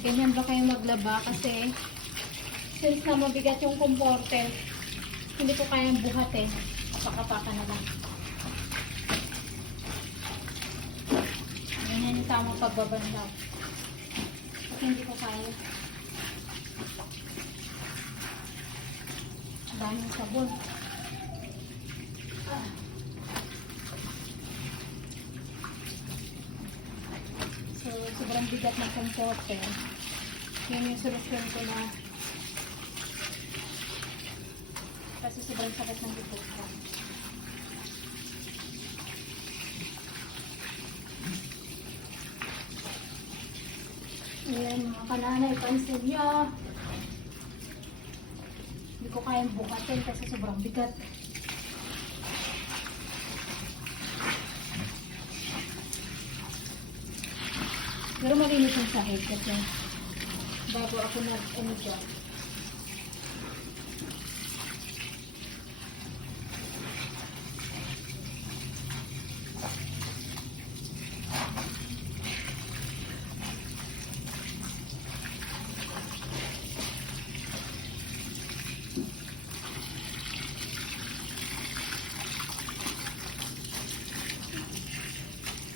ganyan ba kayo maglaba kasi since na mabigat yung komporte, hindi ko kayang buhatin. Pakapaka na lang. Ganyan yung tamang pagbabanlaw. Kasi hindi ko kaya. Daming sabon. Ah. Sobrang bigat ng komporte. Yun yung solusyon ko na kasi sobrang sakit ng likod ko. Ayan, mga kananay, pansin nyo. Hindi ko kayang bukatin kasi sobrang bigat. Pero malinis yung sahig kasi bago ako nag ano dyan.